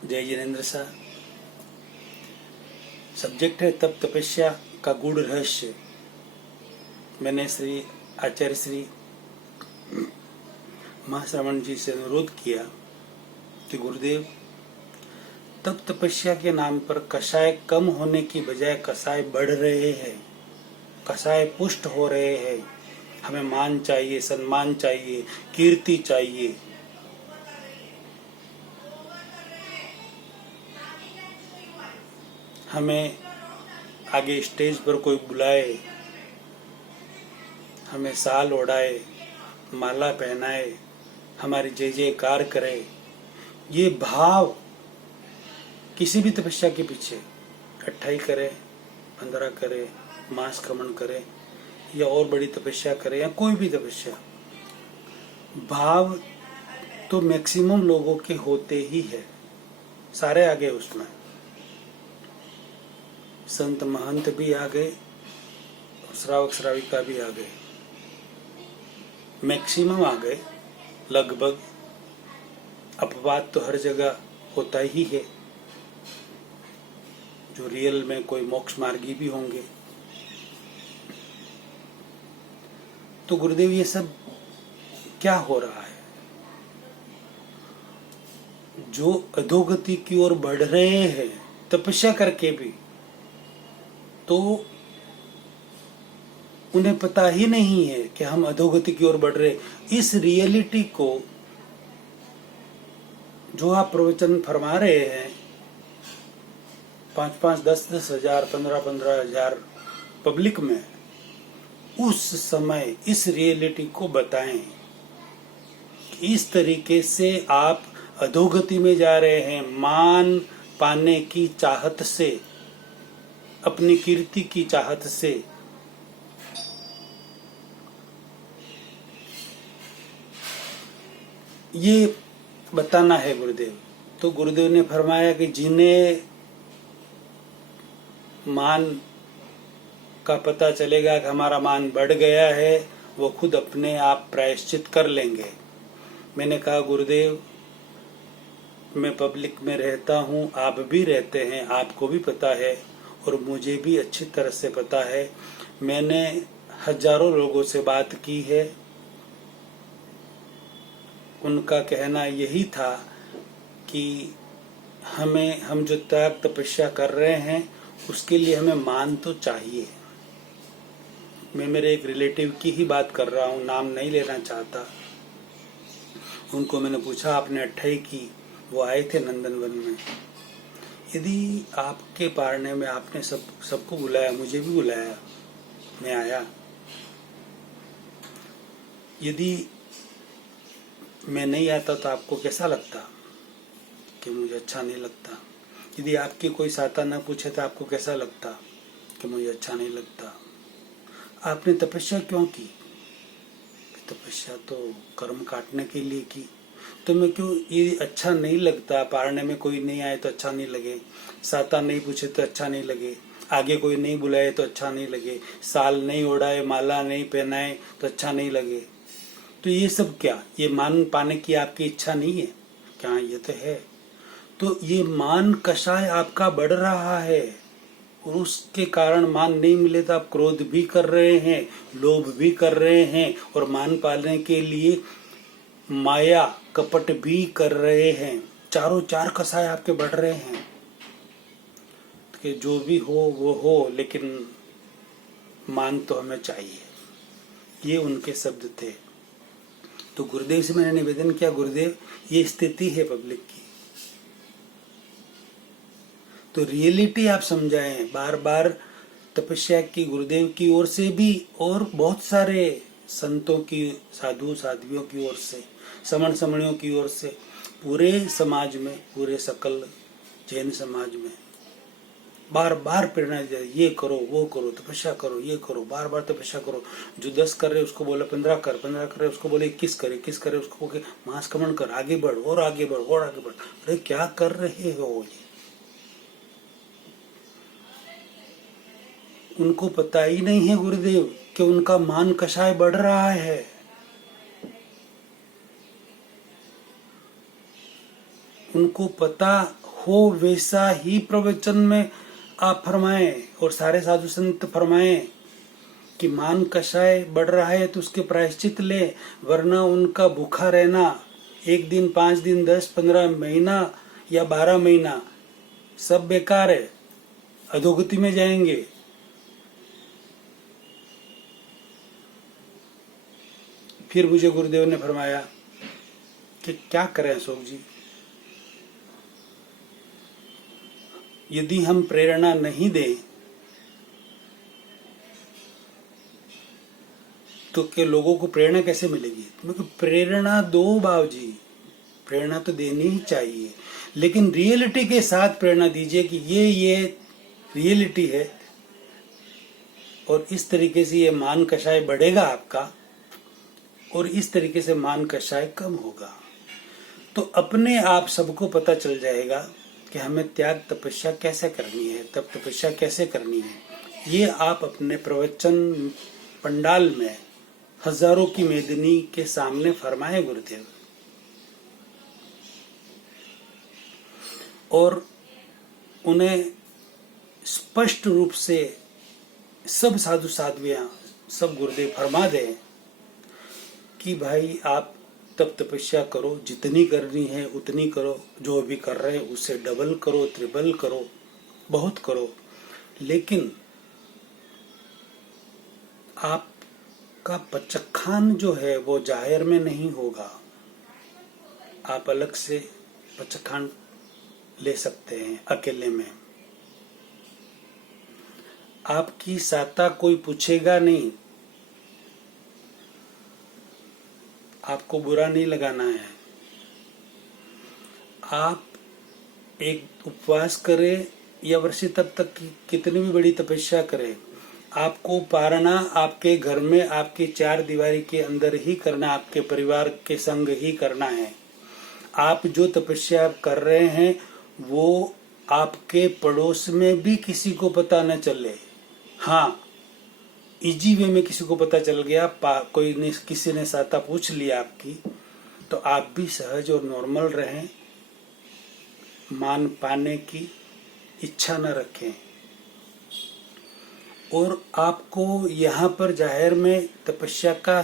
जय जिनेन्द्र शाह। सब्जेक्ट है तप तपस्या का गूढ़ रहस्य। मैंने श्री आचार्य श्री महाश्रवण जी से अनुरोध किया कि गुरुदेव, तप तपस्या के नाम पर कषाय कम होने की बजाय कषाय बढ़ रहे हैं, कषाय पुष्ट हो रहे हैं। हमें मान चाहिए, सम्मान चाहिए, कीर्ति चाहिए। हमें आगे स्टेज पर कोई बुलाए, हमें साल ओढ़ाए, माला पहनाए, हमारी जय जयकार करे। ये भाव किसी भी तपस्या के पीछे 28 करे, 15 करे, मास खमन करे या और बड़ी तपस्या करे या कोई भी तपस्या, भाव तो मैक्सिमम लोगों के होते ही है। सारे आ गए उसमें, संत महंत भी आ गए, श्रावक श्राविका भी आ गए, मैक्सिमम आ गए लगभग। अपवाद तो हर जगह होता ही है, जो रियल में कोई मोक्ष मार्गी भी होंगे। तो गुरुदेव, ये सब क्या हो रहा है? जो अधोगति की ओर बढ़ रहे हैं तपस्या करके भी, तो उन्हें पता ही नहीं है कि हम अधोगति की ओर बढ़ रहे। इस रियलिटी को जो आप प्रवचन फरमा रहे हैं, 5-5, 10-10 हजार, 15-15 हजार पब्लिक में, उस समय इस रियलिटी को बताएं कि इस तरीके से आप अधोगति में जा रहे हैं। मान पाने की चाहत से, अपनी कीर्ति की चाहत से। ये बताना है गुरुदेव। तो गुरुदेव ने फरमाया कि जिन्हें मान का पता चलेगा कि हमारा मान बढ़ गया है, वो खुद अपने आप प्रायश्चित कर लेंगे। मैंने कहा, गुरुदेव, मैं पब्लिक में रहता हूँ, आप भी रहते हैं, आपको भी पता है और मुझे भी अच्छी तरह से पता है। मैंने हजारों लोगों से बात की है, उनका कहना यही था कि हम जो त्याग तपस्या कर रहे हैं उसके लिए हमें मान तो चाहिए। मैं मेरे एक रिलेटिव की ही बात कर रहा हूँ, नाम नहीं लेना चाहता। उनको मैंने पूछा, आपने 28 की, वो आए थे नंदनवन में, यदि आपके पारने में आपने सबको बुलाया, मुझे भी बुलाया, मैं आया, यदि मैं नहीं आता तो आपको कैसा लगता? कि मुझे अच्छा नहीं लगता। यदि आपकी कोई साता न पूछे तो आपको कैसा लगता? कि मुझे अच्छा नहीं लगता। आपने तपस्या क्यों की? तपस्या तो कर्म काटने के लिए की। तो मैं क्यों, ये अच्छा नहीं लगता, पारने में कोई नहीं आए तो अच्छा नहीं लगे, साता नहीं पूछे तो अच्छा नहीं लगे, आगे कोई नहीं बुलाए तो अच्छा नहीं लगे, साल नहीं ओढ़ाए, माला नहीं पहनाए तो अच्छा नहीं लगे। तो ये सब क्या, ये मान पाने की आपकी इच्छा नहीं है क्या? ये तो है। तो ये मान कषाय आपका बढ़ रहा है और उसके कारण मान नहीं मिले तो आप क्रोध भी कर रहे हैं, लोभ भी कर रहे हैं और मान पाने के लिए माया कपट भी कर रहे हैं। चारों चार कषाय आपके बढ़ रहे हैं कि जो भी हो वो हो, लेकिन मान तो हमें चाहिए। ये उनके शब्द थे। तो गुरुदेव से मैंने निवेदन किया, गुरुदेव, ये स्थिति है पब्लिक की, तो रियलिटी आप समझाएं। बार बार तपस्या की गुरुदेव की ओर से भी और बहुत सारे संतों की, साधु साध्वियों की ओर से, समण समणियों की ओर से, पूरे समाज में, पूरे सकल जैन समाज में बार बार प्रेरणा दे, ये करो, वो करो, तपस्या करो, ये करो, बार बार तपस्या करो। जो 10 कर रहे उसको बोले 15 कर, 15 कर रहे उसको बोले 21 करे, 21 करे उसको बोले मास कमन कर, आगे बढ़ और आगे बढ़ और आगे बढ़। अरे क्या कर रहे हो ये? उनको पता ही नहीं है गुरुदेव कि उनका मान कषाय बढ़ रहा है। उनको पता हो वैसा ही प्रवचन में आप फरमाएं और सारे साधु संत फरमाएं कि मान कषाय बढ़ रहा है तो उसके प्रायश्चित ले, वरना उनका भूखा रहना 1 दिन 5 दिन 10 15 महीना या 12 महीना सब बेकार है, अधोगति में जाएंगे। फिर मुझे गुरुदेव ने फरमाया कि क्या करें अशोक जी, यदि हम प्रेरणा नहीं दें तो के लोगों को प्रेरणा कैसे मिलेगी? क्योंकि प्रेरणा दो बाबूजी, प्रेरणा तो देनी ही चाहिए, लेकिन रियलिटी के साथ प्रेरणा दीजिए कि ये रियलिटी है और इस तरीके से ये मान कषाय बढ़ेगा आपका और इस तरीके से मान कषाय कम होगा। तो अपने आप सबको पता चल जाएगा कि हमें त्याग तपस्या कैसे करनी है, तप तपस्या कैसे करनी है। ये आप अपने प्रवचन पंडाल में हजारों की मेदिनी के सामने फरमाए गुरुदेव, और उन्हें स्पष्ट रूप से सब साधु साध्वियां सब गुरुदेव फरमा दें कि भाई आप तप तपस्या करो, जितनी करनी है उतनी करो, जो भी कर रहे हैं उससे डबल करो, ट्रिपल करो, बहुत करो, लेकिन आपका पचखान जो है वो जाहिर में नहीं होगा। आप अलग से पचखान ले सकते हैं अकेले में। आपकी साता कोई पूछेगा नहीं, आपको बुरा नहीं लगाना है। आप एक उपवास करें या वर्षी तब तक कितनी भी बड़ी तपस्या करें, आपको पारणा आपके घर में आपकी 4 दीवारी के अंदर ही करना, आपके परिवार के संग ही करना है। आप जो तपस्या कर रहे हैं वो आपके पड़ोस में भी किसी को पता न चले। हाँ, इजी वे में किसी को पता चल गया, कोई ने किसी ने साता पूछ लिया आपकी, तो आप भी सहज और नॉर्मल रहें, मान पाने की इच्छा न रखें। और आपको यहाँ पर जाहिर में तपस्या का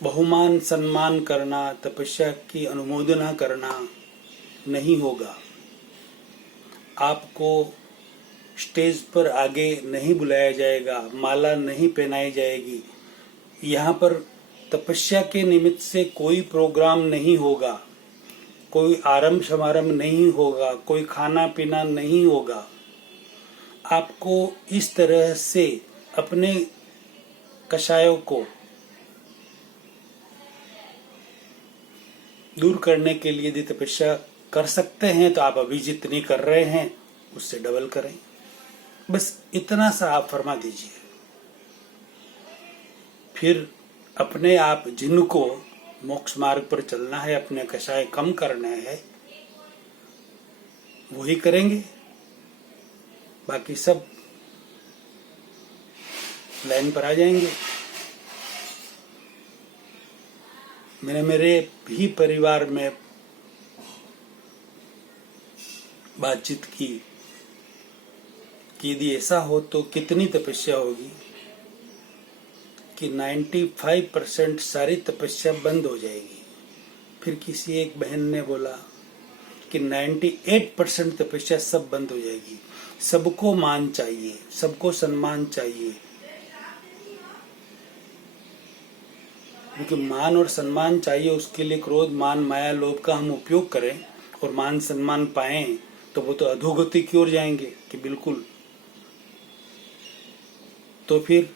बहुमान सम्मान करना, तपस्या की अनुमोदना करना नहीं होगा। आपको स्टेज पर आगे नहीं बुलाया जाएगा, माला नहीं पहनाई जाएगी। यहाँ पर तपस्या के निमित्त से कोई प्रोग्राम नहीं होगा, कोई आरंभ समारंभ नहीं होगा, कोई खाना पीना नहीं होगा। आपको इस तरह से अपने कषायों को दूर करने के लिए यदि तपस्या कर सकते हैं तो आप अभी जितनी कर रहे हैं उससे डबल करें। बस इतना सा आप फरमा दीजिए। फिर अपने आप जिनको मोक्ष मार्ग पर चलना है, अपने कषाय कम करना है, वही करेंगे, बाकी सब लाइन पर आ जाएंगे। मैंने मेरे भी परिवार में बातचीत की कि यदि ऐसा हो तो कितनी तपस्या होगी कि 95% सारी तपस्या बंद हो जाएगी। फिर किसी एक बहन ने बोला कि 98% तपस्या सब बंद हो जाएगी। सबको मान चाहिए, सबको सम्मान चाहिए, क्योंकि मान और सम्मान चाहिए। उसके लिए क्रोध मान माया लोभ का हम उपयोग करें और मान सम्मान पाएं तो वो तो अधोगति की ओर जाएंगे कि बिल्कुल। तो फिर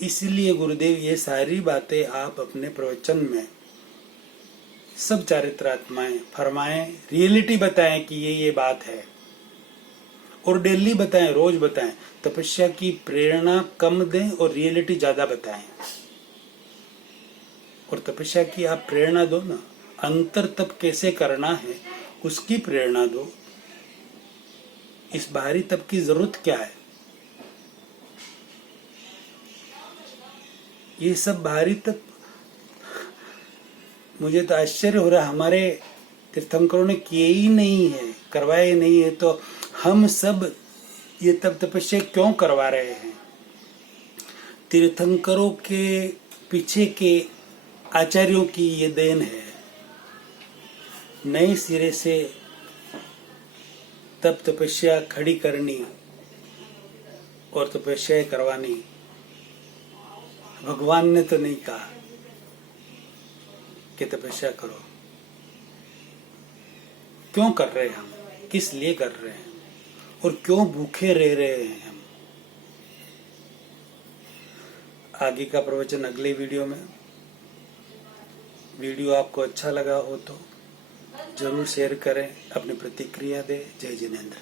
इसलिए गुरुदेव ये सारी बातें आप अपने प्रवचन में सब चारित्रात्माएं फरमाएं, रियलिटी बताएं कि ये बात है, और डेली बताएं, रोज बताएं। तपस्या की प्रेरणा कम दें और रियलिटी ज्यादा बताएं। और तपस्या की आप प्रेरणा दो ना, अंतर तप कैसे करना है उसकी प्रेरणा दो। इस बाहरी तप की जरूरत क्या है? ये सब बाहरी तप, मुझे तो आश्चर्य हो रहा है, हमारे तीर्थंकरों ने किए ही नहीं है। करवाया ही नहीं है तो हम सब ये तप तपस्या क्यों करवा रहे हैं? तीर्थंकरों के पीछे के आचार्यों की ये देन है। नए सिरे से तप तपस्या खड़ी करनी और तपस्या करवानी। भगवान ने तो नहीं कहा कि तपस्या करो। क्यों कर रहे हैं हम? किस लिए कर रहे हैं? और क्यों भूखे रह रहे हैं हम? आगे का प्रवचन अगले वीडियो में। वीडियो आपको अच्छा लगा हो तो जरूर शेयर करें, अपनी प्रतिक्रिया दें। जय जिनेंद्र।